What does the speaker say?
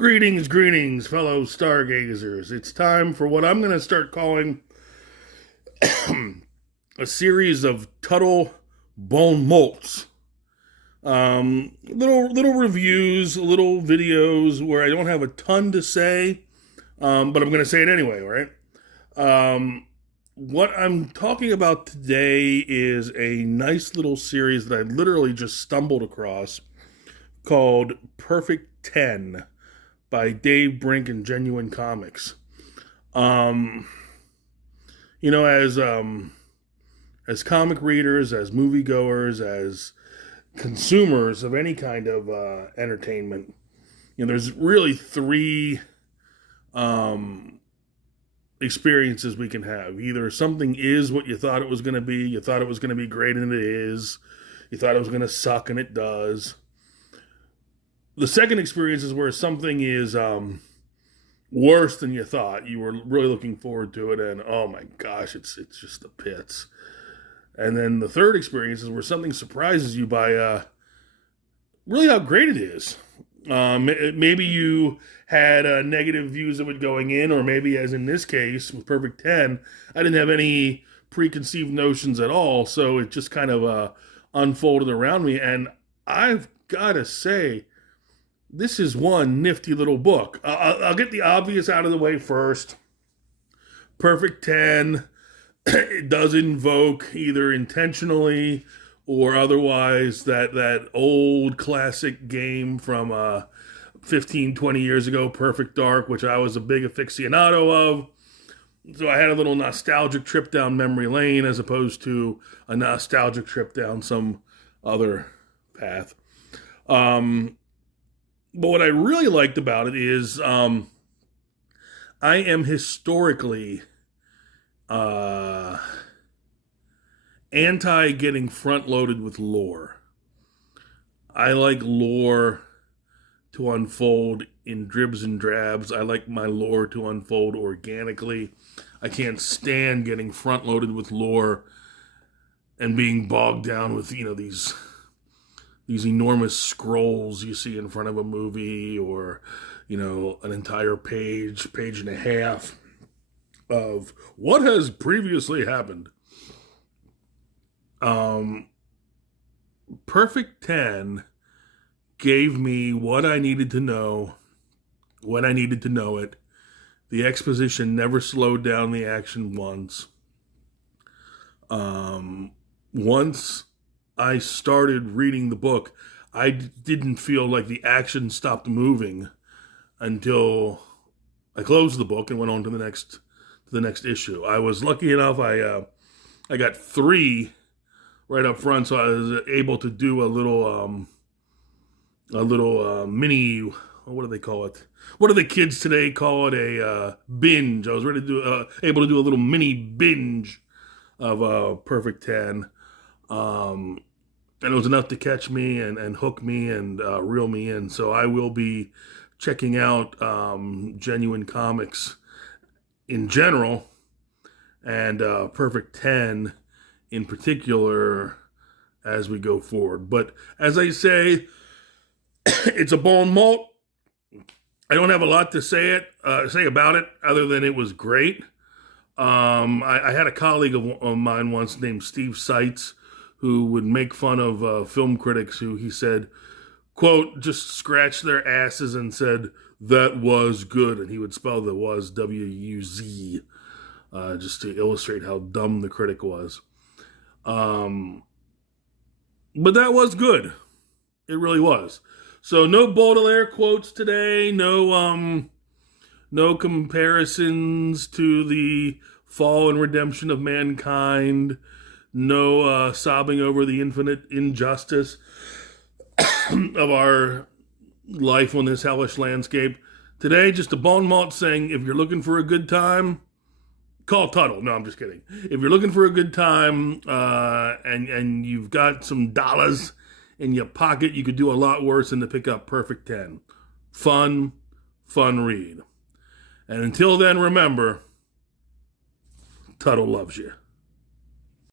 Greetings, fellow stargazers. It's time for what I'm going to start calling a series of Tuttle bone molts. Little reviews, little videos where I don't have a ton to say, but I'm going to say it anyway, right? What I'm talking about today is a nice little series that I literally just stumbled across called Perfect 10 by Dave Brink and Genuine Comics. As comic readers, as moviegoers, as consumers of any kind of entertainment, there's really three experiences we can have. Either something is what you thought it was going to be, you thought it was going to be great and it is, you thought it was going to suck and it does. The second experience is where something is worse than you thought. You were really looking forward to it, and oh my gosh, it's just the pits. And then the third experience is where something surprises you by really how great it is. Maybe you had negative views of it going in, or maybe, as in this case with Perfect 10, I didn't have any preconceived notions at all, so it just kind of unfolded around me. And I've got to say, this is one nifty little book. I'll get the obvious out of the way first. Perfect 10, it does invoke, either intentionally or otherwise, that old classic game from 15, 20 years ago, Perfect Dark, which I was a big aficionado of. So I had a little nostalgic trip down memory lane as opposed to a nostalgic trip down some other path. But what I really liked about it is I am historically anti getting front loaded with lore. I like lore to unfold in dribs and drabs. I like my lore to unfold organically. I can't stand getting front loaded with lore and being bogged down with, these enormous scrolls you see in front of a movie, or, an entire page and a half of what has previously happened. Perfect 10 gave me what I needed to know, when I needed to know it. The exposition never slowed down the action once. Once I started reading the book, I didn't feel like the action stopped moving until I closed the book and went on to the next issue. I was lucky enough. I got 3 right up front, so I was able to do a little mini. What do they call it? What do the kids today call it? A binge. I was ready to do able to do a little mini binge of Perfect 10. And it was enough to catch me and hook me and reel me in. So I will be checking out Genuine Comics in general, and Perfect 10 in particular as we go forward. But as I say, it's a bone malt. I don't have a lot to say about it other than it was great. I had a colleague of mine once named Steve Seitz, who would make fun of film critics who he said, quote, just scratched their asses and said, that was good. And he would spell the was W-U-Z, just to illustrate how dumb the critic was. But that was good. It really was. So no Baudelaire quotes today, no comparisons to the fall and redemption of mankind, no sobbing over the infinite injustice of our life on this hellish landscape. Today, just a bone malt saying, if you're looking for a good time, call Tuttle. No, I'm just kidding. If you're looking for a good time and you've got some dollars in your pocket, you could do a lot worse than to pick up Perfect 10. Fun read. And until then, remember, Tuttle loves you.